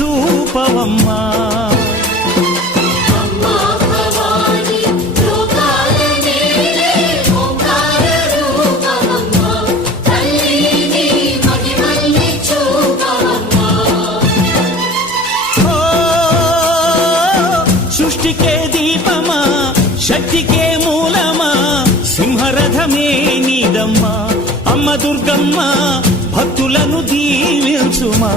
చూపవమ్మా. సృష్టికే దీపమా, శక్తికే మూలమా, సింహరథమే నీదమ్మా. అమ్మ దుర్గమ్మ భక్తులను దీవించుమా.